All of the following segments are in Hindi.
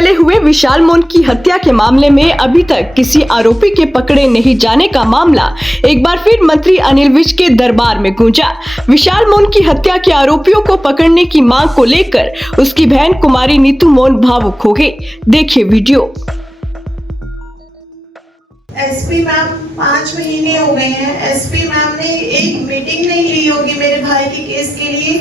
पहले हुए विशाल मोन की हत्या के मामले में अभी तक किसी आरोपी के पकड़े नहीं जाने का मामला एक बार फिर मंत्री अनिल विज के दरबार में गूंजा। विशाल मोन की हत्या के आरोपियों को पकड़ने की मांग को लेकर उसकी बहन कुमारी नीतू मोन भावुक हो गई। देखिए वीडियो। एसपी मैम 5 महीने हो गए हैं। एसपी मैम ने एक मीटिंग नहीं ली होगी मेरे भाई के केस के लिए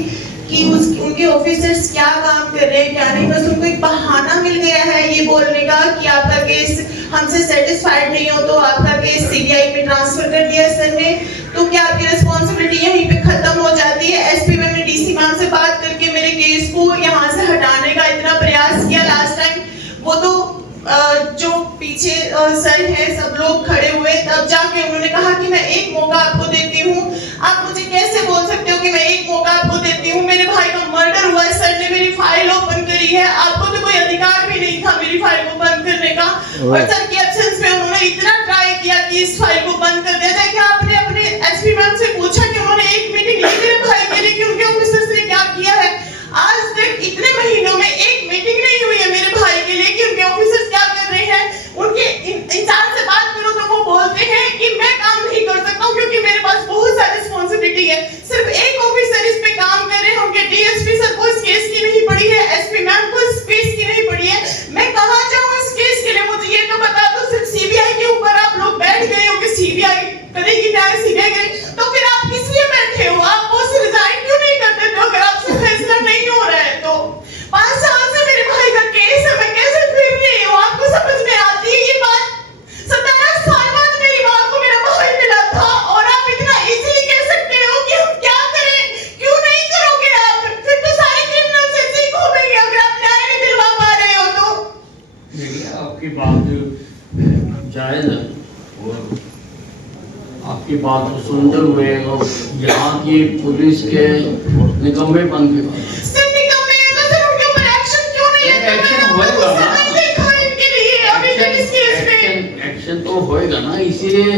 कि उनके ऑफिसर्स क्या काम कर रहे हैं क्या नहीं। बस उनको एक बहाना मिल गया है ये बोलने का कि आपका केस हमसे सेटिस्फाइड नहीं हो तो आपका केस सीबीआई में ट्रांसफर कर दिया सर ने। तो क्या आपकी रिस्पॉन्सिबिलिटी यहीं पे खत्म हो जाती है? एसपी मैम ने डीसी मैम से बात करके मेरे केस को यहाँ से हटाने का इतना प्रयास किया लास्ट टाइम। वो तो जो पीछे सर है सब लोग खड़े हुए तब जाके उन्होंने कहा कि मैं एक मौका आपको देती हूँ। आप मुझे कैसे बोल सकते हो कि मैं एक मौका आपको देती हूँ? मेरे भाई का मर्डर हुआ है, सर ने मेरी फाइल ओपन करी है। आपको तो कोई अधिकार भी नहीं था मेरी फाइल को बंद करने का। और सर के एब्सेंस में उन्होंने इतना ट्राई किया कि इस फाइल को बंद कर दिया जाए। क्या आपने अपने एसपी मैम से पूछा कि उन्होंने एक मीटिंग ली मेरे भाई के लिए कि उनके ऑफिसर्स ने क्या किया है? आज तक इतने महीनों में एक मीटिंग नहीं हुई है मेरे भाई के लिए कि उनके ऑफिसर्स क्या कर रहे हैं। उनके इंचार्ज से बात करो तो वो बोलते हैं कि मैं काम नहीं कर सकता हूं क्योंकि मेरे पास बहुत सारी रिस्पांसिबिलिटी है। सिर्फ एक ऑफिसर इस पे काम कर रहे हैं। उनके डीएसपी सर को इस केस की नहीं पड़ी है, एसपी मैम को इस केस की नहीं पड़ी है। मैं कहां जाऊं इस केस के लिए? मुझे ये तो बता दो। सिर्फ सीबीआई के ऊपर आप लोग बैठ गए हो कि सीबीआई करेगी न्याय, सीबीआई करेगी। तो फिर आप किस लिए बैठे हो? आप पोस्ट रिजाइन क्यों नहीं कर देते हो अगर आपसे फैसला नहीं हो रहा है तो? 5 साल से मेरे भाई का केस है, मैं कैसे फिर रही हूं? आपको समझ में आती है ये बात? 17 साल बाद मेरी मां को मेरा भाई मिला था और आप इतना इजीली कह सकते हो कि हम क्या करें? क्यों नहीं करोगे आप? फिर तो सारे क्रिमिनल से सीख हो गई अगर आप न्याय नहीं दिलवा पा रहे हो तो। देखिए आपकी बात जायज है और आपकी बात को सुनते हुए और यहाँ की पुलिस के निकम्मेपन के बाद एक्शन तो होएगा ना। इसीलिए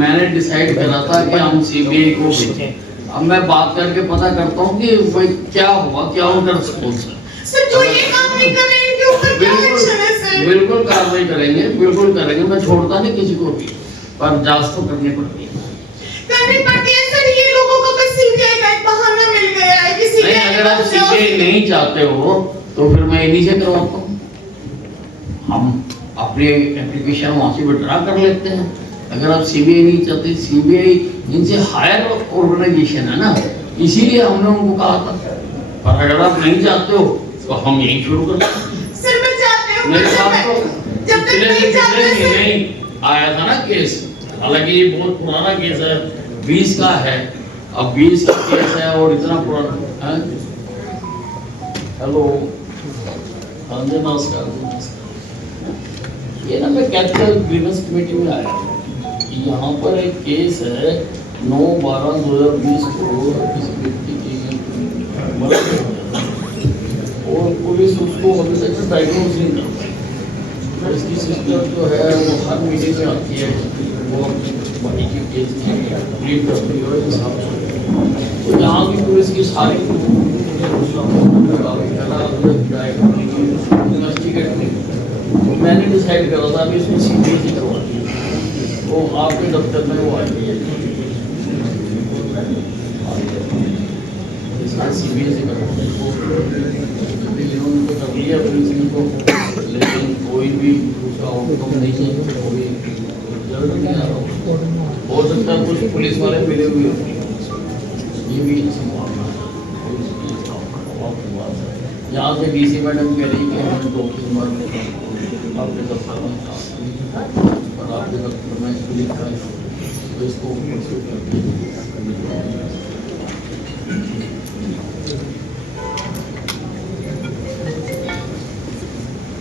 मैंने डिसाइड करा था कि हम सीबीआई को भेजें। अब मैं बात करके पता करता हूँ कि भाई क्या हुआ, क्या उनका रिस्पॉन्स है। बिल्कुल कार्रवाई करेंगे, बिल्कुल करेंगे। मैं छोड़ता नहीं किसी को भी, पर जांच तो करनी पड़ती है। सर ये लोगों को बस सीबीआई का एक बहाना मिल गया है कि सीबीआई। अगर आप सीबीआई नहीं चाहते हो तो फिर मैं इन्हीं से करवाता हूँ। हम अपनी एप्लीकेशन वहाँ से विड्रा कर लेते हैं। अगर आप सीबीआई नहीं चाहते, सीबीआई इनसे हायर ऑर्गेनाइजेशन है ना, इसीलिए हमने उनको कहा था। पर अगर आप नहीं चाहते हो तो हम यही शुरू करते हैं। सर मैं चाहती हूँ मेरे साथ तो नहीं आया था ना केस। हालांकि ये बहुत पुराना केस है, 20 का है। अब 20 का केस है और इतना पुराना है। हेलो, हाँ जी नमस्कार। ये ना मैं कैपिटल ग्रीवेंस कमेटी में आया कि यहाँ पर एक केस है 9/12/2020 को किसी व्यक्ति की मौत हो गई और पुलिस उसको अभी तक डायग्नोज नहीं कर पाई। इसकी सिस्टर जो है वो हर मीटिंग में आती है, वो बड़ी की केस लीड करती है हिसाब से। तो यहाँ की पुलिस की सारी मैंने डिसाइड करा था कि इसमें सीबीआई से करवानी है। वो आपके दफ्तर में वो आई है, इसका सीबीआई से करवाना उनको कर लिया पुलिस ने को, लेकिन कोई भी उसका आउटकम नहीं है। कोई रिजल्ट नहीं आ रहा। हो सकता है कुछ पुलिस वाले मिले हुए होंगे, ये भी संभावना है। यहाँ से डीसी मैडम कह रही कि हमें 2 आपके दफ्तर में और आपके दफ्तर में लिखा है तो इसको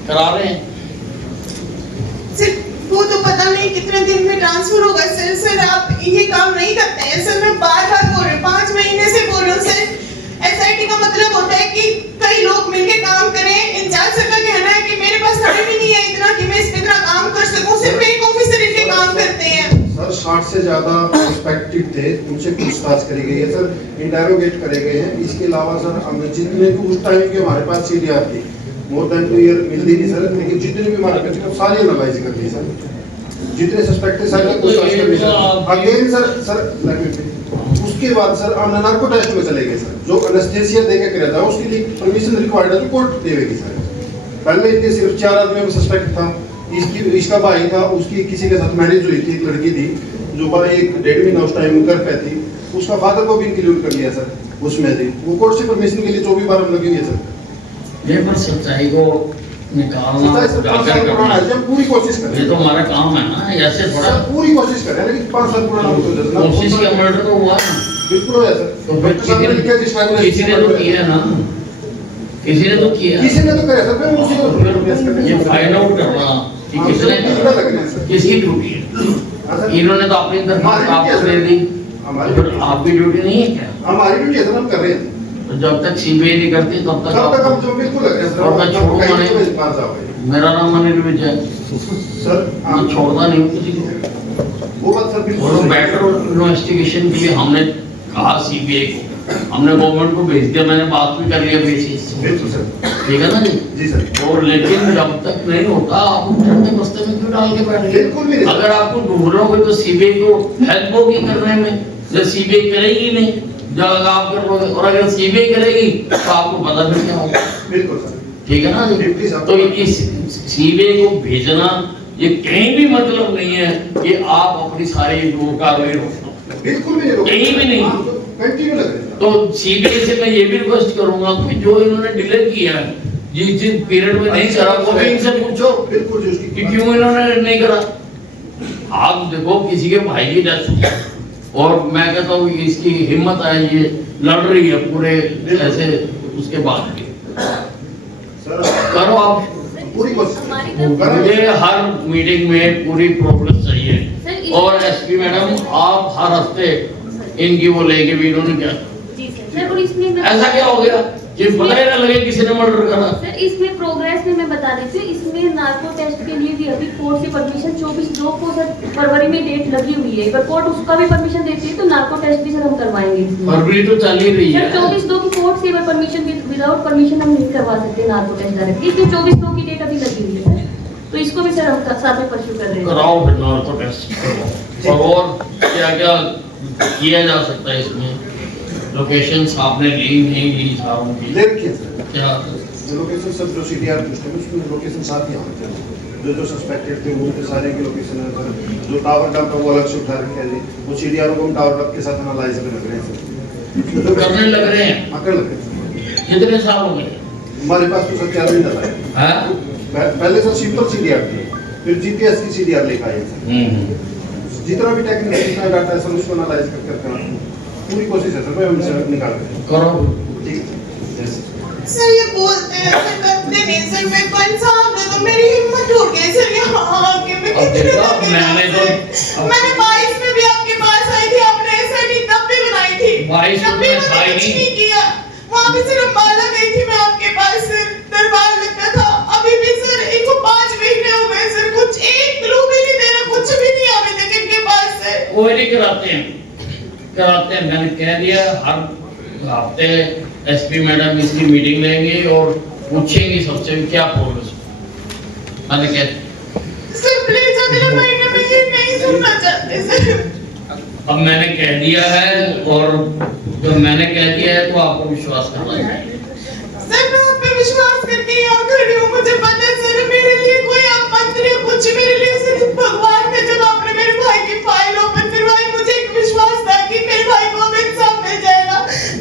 करा रहे हैं। वो तो पता नहीं कितने दिन में ट्रांसफर होगा सर। सर आप ये काम नहीं करते हैं सर। मैं बार-बार बोल रही हूँ, 5 महीने से बोल रही हूँ सर। एसआईटी का मतलब होता है कि कई लोग मिलके काम करें। इंचार्ज सर का कहना है कि मेरे पास टाइम ही नहीं है इतना कि मैं इस पे इतना काम कर सकूं। सिर्फ एक ऑफिसर इनके काम करते हैं। सर 60 से ज्यादा सस्पेक्टेड थे, उनसे पूछताछ करी गई है सर, इंटेरोगेट करे गए हैं। इसके अलावा सर जितने उस टाइम के हमारे पास सीडीआर थी मोर देन 2 ईयर मिलती नहीं सर, लेकिन जितने भी हमारे पेशेंट हैं सारे एनालाइज कर दी सर, जितने सस्पेक्ट है सारे को सर्च कर दी सर। अगेन सर उसके बाद सर हम नार्को टेस्ट में चले गए सर, जो एनेस्थीसिया देके किया था उसके लिए परमिशन रिक्वायर्ड है तो कोर्ट देगी सर। पहले इनके सिर्फ 4 आदमियों में सस्पेक्ट था, इसका भाई था, उसकी किसी के साथ मैरिज हुई थी, एक लड़की थी जो 1.5 महीना उस टाइम घर पे थी, उसका फादर को भी इंक्लूड कर लिया सर उसमें थी, वो कोर्ट से परमिशन के लिए 24 बार हम लगे हुए सर। ये पर सच्चाई को निकालना उजागर करना है, जब पूरी कोशिश करें, ये तो हमारा काम है ना, ऐसे थोड़ा सर पूरी कोशिश करें, लेकिन 5 साल पुराना हो तो जैसे कोशिश का मर्डर तो हुआ ना, बिल्कुल हो सर। तो फिर किसी ने तो किया ना, किसी ने तो किया, किसी ने तो करे सर, फिर उसी को केस करने ये फाइंड आउट करना कि किसने किसकी ड्यूटी है। इन्होंने तो अपनी दरखास्त आपको दे दी, तो फिर आपकी ड्यूटी नहीं है क्या? हमारी ड्यूटी है सर, हम कर रहे हैं तो जब तक सीबीआई नहीं करती तब तक हम जो बिल्कुल लग रहे हैं सर। और मैं छोड़ूंगा नहीं, पास आ गए मेरा नाम अनिल विजय है, सर, मैं छोड़ता नहीं हूँ किसी को। वो बात सर और बिल्कुल बेटर इन्वेस्टिगेशन के लिए हमने कहा सीबीआई को, हमने गवर्नमेंट को भेज दिया, मैंने बात भी कर लिया बेसिस से, बिल्कुल सर, ठीक है ना जी? जी सर। और लेकिन जब तक नहीं होता आप चढ़ते बस्ते में क्यों डाल के बैठ गए? बिल्कुल भी नहीं। अगर आपको ढूंढ रहे हो तो सीबीआई को हेल्प होगी करने में, जब सीबीआई करेगी नहीं जब आप करोगे, और अगर सीबीआई करेगी तो आपको पता भी क्या होगा, बिल्कुल सर, ठीक है ना जी? तो इस सीबीआई को भेजना ये कहीं भी मतलब नहीं है कि आप अपनी सारी कार्रवाई रोको, बिल्कुल भी नहीं, कहीं भी नहीं। कंटिन्यू लग रहे हैं तो सीबीआई से मैं ये भी रिक्वेस्ट करूंगा कि जो इन्होंने डिले किया है, जिस पीरियड में नहीं करा वो भी इनसे पूछो बिल्कुल जो कि क्यों इन्होंने नहीं करा। आप देखो किसी के भाई की डेथ हुई और मैं कहता हूँ इसकी हिम्मत है, ये लड़ रही है पूरे ऐसे, उसके बाद भी सर करो आप। पूरी कोशिश मुझे हर मीटिंग में पूरी प्रोग्रेस चाहिए, और एसपी मैडम आप हर हफ्ते इनकी वो लेके भी इन्होंने क्या सर, और इसमें ऐसा क्या हो गया कि पता ही ना लगे किसी ने मर्डर करा। सर इसमें प्रोग्रेस में मैं बता देती हूँ, इसमें नार्को टेस्ट के लिए भी अभी कोर्ट से परमिशन 24/2 को सर फरवरी में डेट लगी हुई है, अगर कोर्ट उसका भी परमिशन देती है तो नार्को टेस्ट भी सर हम करवाएंगे। फरवरी तो चल ही रही है, 24/2 की कोर्ट से अगर परमिशन विदाउट परमिशन हम नहीं करवा सकते नार्को टेस्ट डायरेक्टली, इसमें 24/2 की डेट अभी लगी हुई है सर, तो इसको भी सर हम साथ में परस्यू कर रहे हैं। कराओ फिर नार्को टेस्ट। और क्या क्या किया जा सकता है इसमें? लोकेशंस आपने ली नहीं ली सारों की? ले रखी है सर, क्या लोकेशन सब जो सीडीआर पूछते हैं उसमें लोकेशन साथ ही आना चाहिए, जो सस्पेक्टेड थे वो उनके सारे की लोकेशन है सर, जो टावर डंप है वो अलग से उठा रखे हैं जी, वो सीडीआर को हम टावर डंप के साथ एनालाइज करने लग रहे हैं सर, तो करने लग रहे हैं? आकर लग रहे हैं। कितने साल हो गए? हमारे पास तो सर 4 महीना है, हैं? पहले सर सिंपल सीडीआर थी, फिर जीपीएस की सीडीआर लेकर आए सर, जितना भी टेक्निकल जितना डाटा है सर उसको एनालाइज करके पूरी कोशिश है सर, मैं उनसे निकाल रहे हैं। करो ठीक है सर ये बोलते हैं सर, करते नहीं सर, मेरे को इंसाफ दे दो, मेरी हिम्मत टूट गई सर यहाँ आके। मैं अब कितने देखो, दफे मैंने तो मैंने 22 में भी आपके पास आई थी, आपने एसआईटी तब भी बनाई थी, 22 तब भी में मैंने आई कुछ नहीं। नहीं किया, वहाँ पे सिर्फ माला गई थी मैं आपके पास सर, दरबार लगता था, अभी भी सर इनको 5 महीने हो गए सर, कुछ एक क्लू भी नहीं दे रहा, कुछ भी नहीं अभी तक इनके पास सर। वो नहीं कराते हैं, कराते हैं। मैंने कह दिया हर हफ्ते एसपी मैडम इसकी मीटिंग लेंगे और पूछेंगे सबसे क्या प्रोग्रेस। मैंने कह सर प्लीज अगले महीने में ये नहीं सुनना चाहते सर। अब मैंने कह दिया है, और जब मैंने कह दिया है तो आपको विश्वास करना चाहिए। सर मैं आप पे विश्वास करके यहाँ खड़ी हूँ, मुझे पता है सर मेरे लिए कोई आप मंत्री कुछ मेरे लिए सिर्फ भगवान थे। जब आपने मेरे भाई की फाइल ओपन करवाई मुझे एक विश्वास था कि मेरे भाई को अब इंसाफ मिल जाएगा,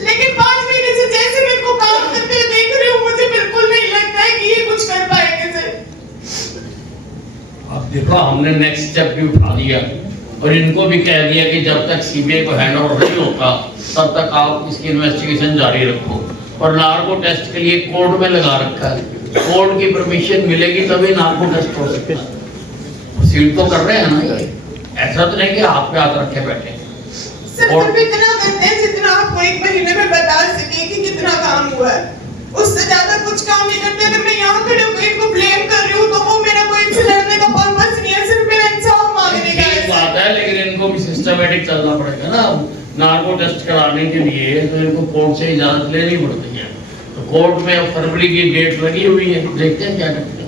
लेकिन 5 महीने से जैसे मेरे को काम करते हुए देख रही हूँ मुझे बिल्कुल नहीं लगता है कि ये कुछ कर पाएंगे सर। अब देखो हमने नेक्स्ट स्टेप भी उठा दिया और इनको भी कह दिया कि जब तक सीबीआई को हैंड ओवर नहीं होता तब तक आप इसकी इन्वेस्टिगेशन जारी रखो। और नार्को टेस्ट के लिए कोर्ट में लगा रखा है, कोर्ट की परमिशन मिलेगी तभी नार्को टेस्ट हो सकता है। सील तो कर रहे हैं ना ये, ऐसा तो नहीं कि हाथ पे हाथ रखे बैठे। सर और- सिर्फ इतना करते हैं जितना आपको एक महीने में बता सके कि कितना काम हुआ है, उससे ज्यादा कुछ काम नहीं करते। अगर मैं यहाँ खड़े होकर इनको ब्लेम कर रही हूँ तो वो मेरा कोई इनसे लड़ने का पर्पस नहीं है, सिर्फ मेरा इंसाफ मांगने का ठीक बात है, लेकिन इनको भी सिस्टमेटिक चलना पड़ेगा ना। नार्को टेस्ट कराने के लिए तो इनको कोर्ट से इजाजत लेनी पड़ती है, तो कोर्ट में फरवरी की डेट लगी हुई है, देखते हैं क्या करते हैं।